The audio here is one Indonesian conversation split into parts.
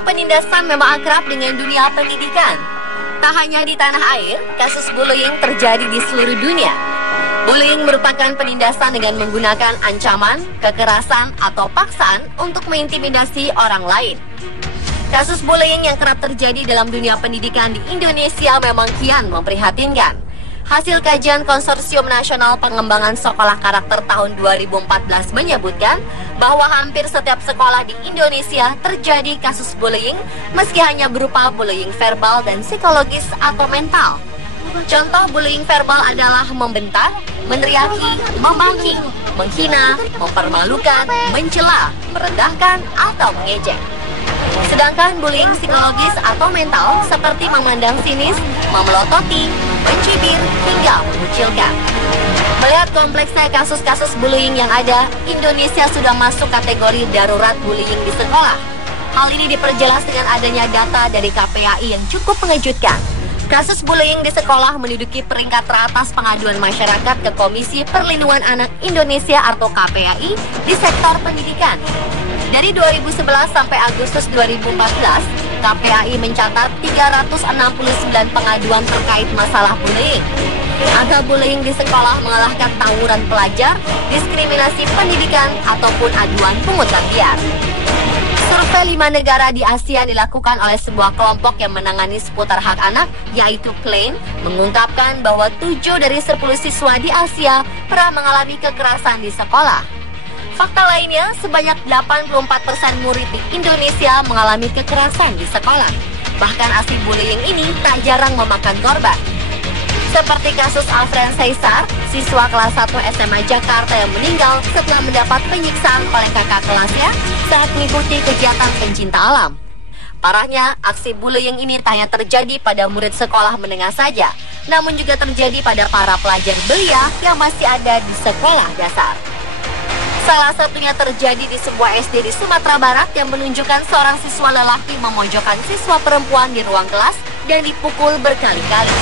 Dunia penindasan memang akrab dengan dunia pendidikan. Tak hanya di tanah air, kasus bullying terjadi di seluruh dunia. Bullying merupakan penindasan dengan menggunakan ancaman, kekerasan, atau paksaan untuk mengintimidasi orang lain. Kasus bullying yang kerap terjadi dalam dunia pendidikan di Indonesia memang kian memprihatinkan. Hasil kajian Konsorsium Nasional Pengembangan Sekolah Karakter tahun 2014 menyebutkan bahwa hampir setiap sekolah di Indonesia terjadi kasus bullying, meski hanya berupa bullying verbal dan psikologis atau mental. Contoh bullying verbal adalah membentak, meneriaki, memaki, menghina, mempermalukan, mencela, merendahkan, atau mengejek. Sedangkan bullying psikologis atau mental seperti memandang sinis, memelototi, mencibir, hingga mengucilkan. Melihat kompleksnya kasus-kasus bullying yang ada, Indonesia sudah masuk kategori darurat bullying di sekolah. Hal ini diperjelas dengan adanya data dari KPAI yang cukup mengejutkan. Kasus bullying di sekolah menduduki peringkat teratas pengaduan masyarakat ke Komisi Perlindungan Anak Indonesia atau KPAI di sektor pendidikan. Dari 2011 sampai Agustus 2014, KPAI mencatat 369 pengaduan terkait masalah bullying. Angka bullying di sekolah mengalahkan tawuran pelajar, diskriminasi pendidikan, ataupun aduan pungutan liar. Survei 5 negara di Asia dilakukan oleh sebuah kelompok yang menangani seputar hak anak, yaitu Klein, mengungkapkan bahwa 7 dari 10 siswa di Asia pernah mengalami kekerasan di sekolah. Fakta lainnya, sebanyak 84% murid di Indonesia mengalami kekerasan di sekolah. Bahkan aksi bullying ini tak jarang memakan korban. Seperti kasus Alfred Caesar, siswa kelas 1 SMA Jakarta yang meninggal setelah mendapat penyiksaan oleh kakak kelasnya saat mengikuti kegiatan pencinta alam. Parahnya, aksi bullying ini tak hanya terjadi pada murid sekolah menengah saja, namun juga terjadi pada para pelajar belia yang masih ada di sekolah dasar. Salah satunya terjadi di sebuah SD di Sumatera Barat yang menunjukkan seorang siswa lelaki memojokkan siswa perempuan di ruang kelas dan dipukul berkali-kali.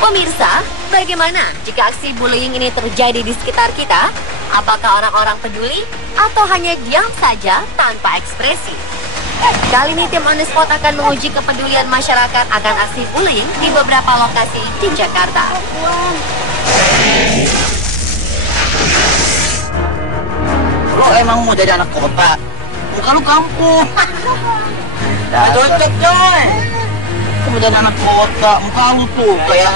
Pemirsa, bagaimana jika aksi bullying ini terjadi di sekitar kita? Apakah orang-orang peduli atau hanya diam saja tanpa ekspresi? Kali ini tim On The Spot akan menguji kepedulian masyarakat akan aksi bullying di beberapa lokasi di Jakarta. Lo emang mau jadi anak kota? Muka lu kampung. Gak cocok coy. Lu mau jadi anak kota, muka lu tuh kayak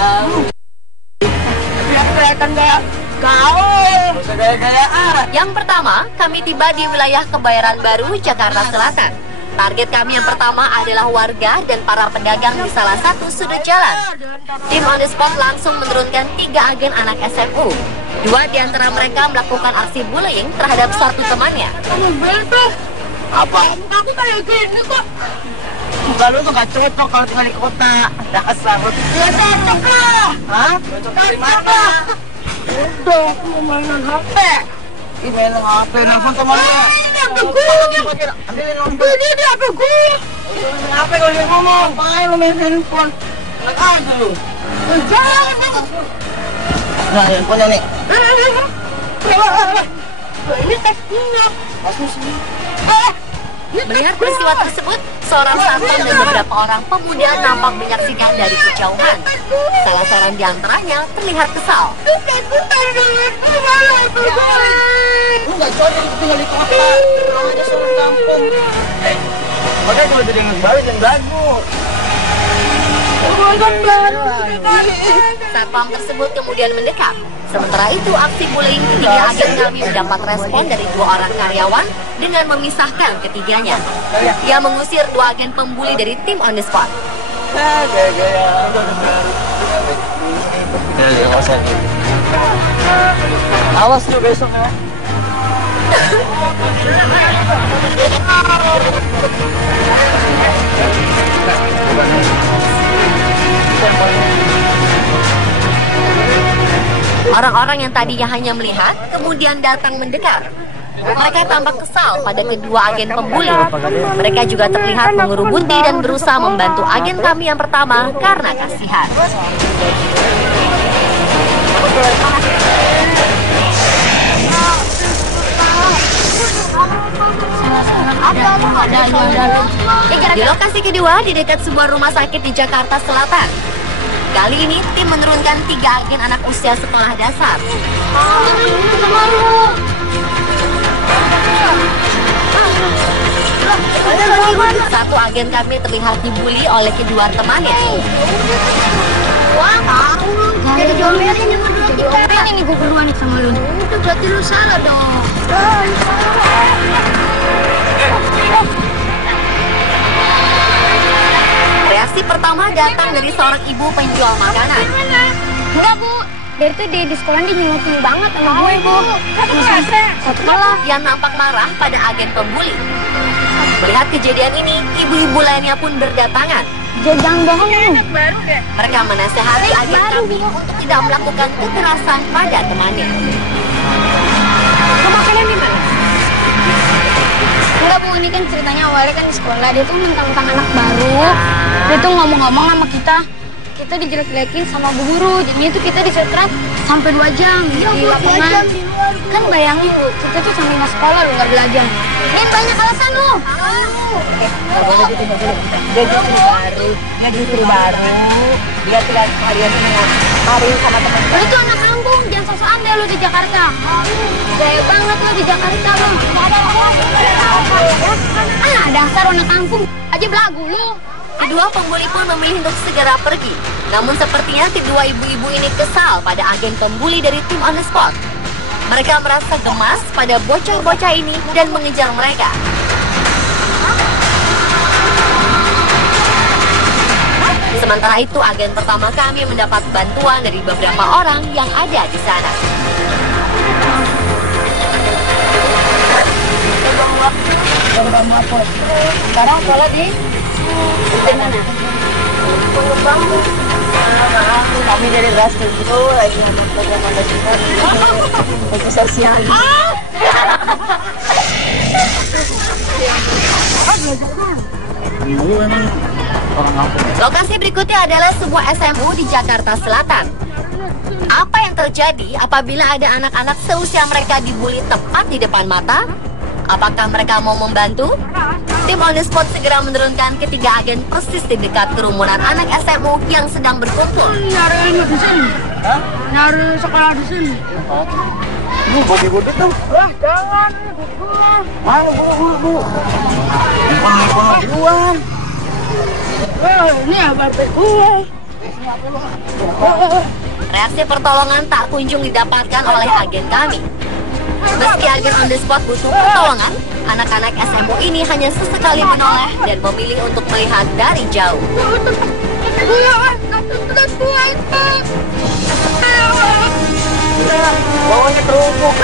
tapi kelihatan gak gaul. Bisa gaya-gayaan. Yang pertama, kami tiba di wilayah Kebayoran Baru, Jakarta Selatan. Target kami yang pertama adalah warga dan para pedagang di salah satu sudut jalan. Tim On The Spot langsung menurunkan 3 agen anak SMU. 2 di antara mereka melakukan aksi bullying terhadap satu temannya. Apa? Aku kayak gini kok. Muka lu tuh gak cocok kalau tinggal di kota. Dasar lu tuh gak cocok lah. Hah? Cocok dari mana? Udah, aku mau mainan HP. Ih, mainan HP, nelfon sama lu. Ini HP gue. Ambilin nomor. Ini HP gue. Main HP kalau dia ngomong. Ngapain lu main handphone? Enak aja lu. Jangan. Nah, handphonenya nih. Ini teksnya. Masuk sini. Melihat peristiwa tersebut, seorang satpam dan beberapa orang pemuda nampak menyaksikan dari kejauhan. Salah seorang di antaranya terlihat kesal. Lu gak cocok tinggal di kota. Lu aja suruh kampung. Makanya kalau jadi ngebalik dan belagu. Satpam tersebut kemudian mendekat. Sementara itu, aksi bullying ketiga agen kami mendapat respon dari 2 orang karyawan dengan memisahkan ketiganya. Ia mengusir 2 agen pembuli dari tim On The Spot. Awas lu besok ya. Orang-orang yang tadinya hanya melihat, kemudian datang mendekat. Mereka tampak kesal pada kedua agen pembuli. Mereka juga terlihat mengerubuti dan berusaha membantu agen kami yang pertama karena kasihan. Di lokasi kedua, di dekat sebuah rumah sakit di Jakarta Selatan. Kali ini, tim menurunkan 3 agen anak usia sekolah dasar. Satu agen kami terlihat dibully oleh kedua temannya. Wah, jadi diomelin nih berdua kita. Ini gue berdua nih sama lu. Itu berarti lu salah dong. Reaksi pertama datang dari seorang ibu penjual makanan. Enggak, Bu. Dari itu di sekolah dia nyengokin banget sama gue, Bu. Satu kelas yang nampak marah pada agen pembuli. Melihat kejadian ini, ibu-ibu lainnya pun berdatangan. Jangan bohong lu. Mereka menasehati agen kami untuk tidak melakukan kekerasan pada temannya. Makanan di mana? Enggak, Bu, ini kan ceritanya awalnya kan di sekolah. Dia tuh mentang-mentang anak baru. Dia tuh ngomong-ngomong sama kita. Kita dijelek-jelekin sama bu guru. Jadinya tuh kita disetret sampai 2 jam di lapangan. Kan bayangin lu, kita tuh sampai nggak sekolah lu nggak belajar. Ini banyak alasan lu. Dia justru baru. Dia tidak kalian hari sama teman. Lu tuh anak kampung, jangan sok-sokan deh lu di Jakarta. Gaya banget lu di Jakarta lu. Dasar anak kampung aja belagu lu. Kedua pembuli pun memilih untuk segera pergi. Namun sepertinya kedua ibu-ibu ini kesal pada agen pembuli dari tim On The Spot. Mereka merasa gemas pada bocah-bocah ini dan mengejar mereka. Sementara itu, agen pertama kami mendapat bantuan dari beberapa orang yang ada di sana. Sekarang sekolah di mana? Kami dari grassroots itu lagi ngomong program untuk sosial. Lokasi berikutnya adalah sebuah SMU di Jakarta Selatan. Apa yang terjadi apabila ada anak-anak seusia mereka dibully tepat di depan mata? Apakah mereka mau membantu? Tim On The Spot segera menurunkan ketiga agen persis di dekat kerumunan anak SMU yang sedang berkumpul. Nyari di sini. Nyari sekolah di sini. Bu, bodi-bodi tuh. Wah, jangan. Mana bu? Duluan. Ini apa gue? Reaksi pertolongan tak kunjung didapatkan oleh agen kami. Meski agen On The Spot butuh pertolongan, anak-anak SMU ini hanya sesekali menoleh dan memilih untuk melihat dari jauh. Bawahnya terupuk.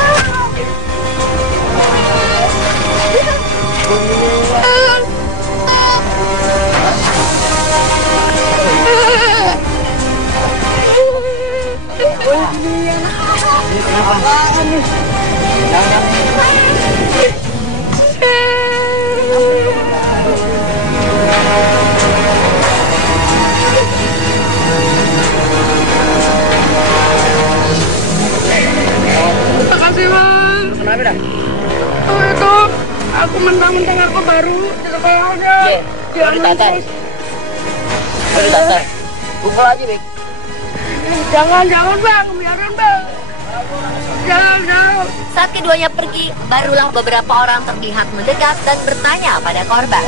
Makasih, Bang. Kenapa dah? Oh, itu aku mentang-mentang aku baru di sekolahnya. Udah ditatar. Pukul aja, Bek. Jangan, Bang. Biarin, Bang. Jangan. Saat keduanya pergi, barulah beberapa orang terlihat mendekat dan bertanya pada korban.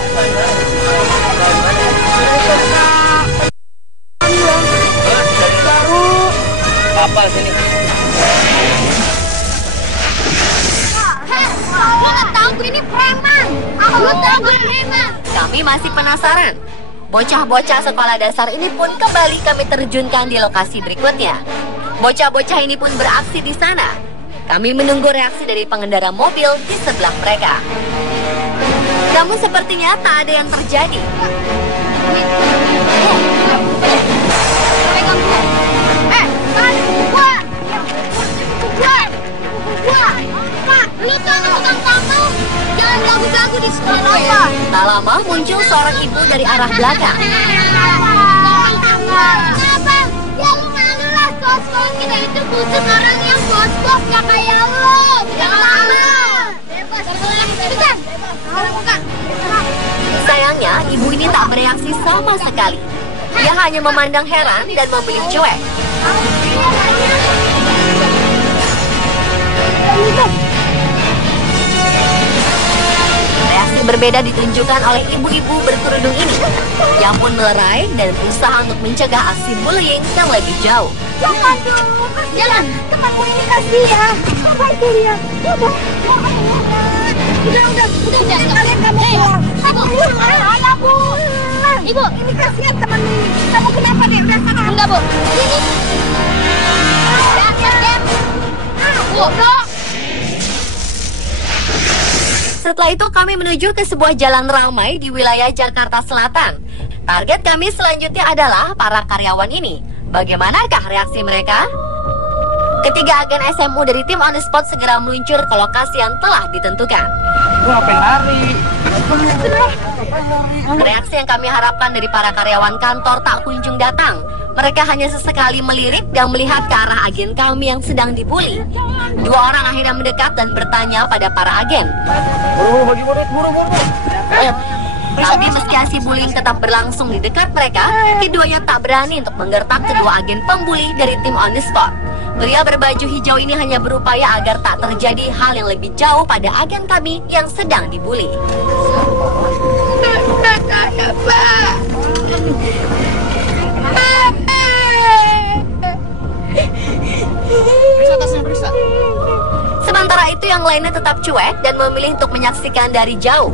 Kapal sini. Kami masih penasaran. Bocah-bocah sekolah dasar ini pun kembali kami terjunkan di lokasi berikutnya. Bocah-bocah ini pun beraksi di sana. Kami menunggu reaksi dari pengendara mobil di sebelah mereka. Namun sepertinya tak ada yang terjadi. Tak lama muncul seorang ibu dari arah belakang. Kita itu butuh orang yang bos-bos ya kayak lo. Jangan malu. Bebas. Buka. Sayangnya, ibu ini ini tak bereaksi sama sekali. Dia hanya memandang heran dan memilih cuek. Reaksi berbeda ditunjukkan oleh ibu-ibu berkerudung ini, yang pun melerai dan berusaha untuk mencegah aksi bullying yang lebih jauh. Jangan dong, jangan. Temanmu ini kasihan. Apa dia? Udah, kalian kamu pulang. Ibu, Ibu, ini kasihan temanmu ini. Kamu kenapa deh? Udah sana. Enggak, Bu. Ini. Bu. Setelah itu kami menuju ke sebuah jalan ramai di wilayah Jakarta Selatan. Target kami selanjutnya adalah para karyawan ini. Bagaimanakah reaksi mereka? Ketiga agen SMU dari tim On The Spot segera meluncur ke lokasi yang telah ditentukan. Reaksi yang kami harapkan dari para karyawan kantor tak kunjung datang. Mereka hanya sesekali melirik dan melihat ke arah agen kami yang sedang dibully. Dua orang akhirnya mendekat dan bertanya pada para agen. Tapi meski aksi bullying tetap berlangsung di dekat mereka, keduanya tak berani untuk menggertak kedua agen pembuli dari tim On The Spot. Pria berbaju hijau ini hanya berupaya agar tak terjadi hal yang lebih jauh pada agen kami yang sedang dibully. Sementara itu yang lainnya tetap cuek dan memilih untuk menyaksikan dari jauh.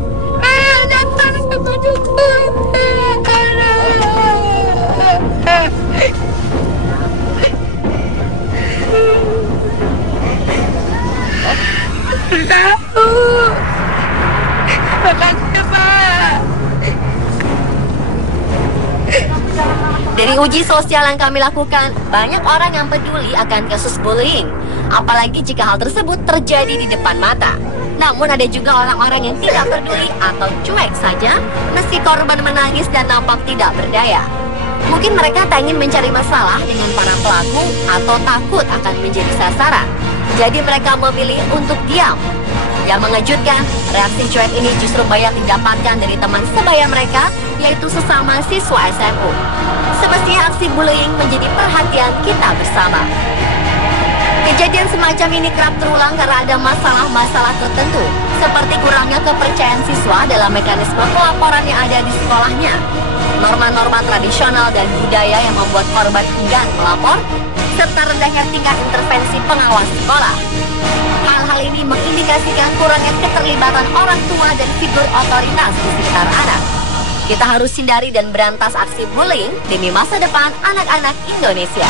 Dari uji sosial yang kami lakukan, banyak orang yang peduli akan kasus bullying, apalagi jika hal tersebut terjadi di depan mata. Namun ada juga orang-orang yang tidak peduli atau cuek saja, meski korban menangis dan nampak tidak berdaya. Mungkin mereka tak ingin mencari masalah dengan para pelaku atau takut akan menjadi sasaran. Jadi mereka memilih untuk diam. Yang mengejutkan, reaksi cuek ini justru banyak didapatkan dari teman sebaya mereka, yaitu sesama siswa SMU. Semestinya aksi bullying menjadi perhatian kita bersama. Kejadian semacam ini kerap terulang karena ada masalah-masalah tertentu, seperti kurangnya kepercayaan siswa dalam mekanisme pelaporan yang ada di sekolahnya, norma-norma tradisional dan budaya yang membuat korban enggan melapor, serta rendahnya tingkat intervensi pengawas sekolah. Hal-hal ini mengindikasikan kurangnya keterlibatan orang tua dan figur otoritas di sekitar anak. Kita harus hindari dan berantas aksi bullying demi masa depan anak-anak Indonesia.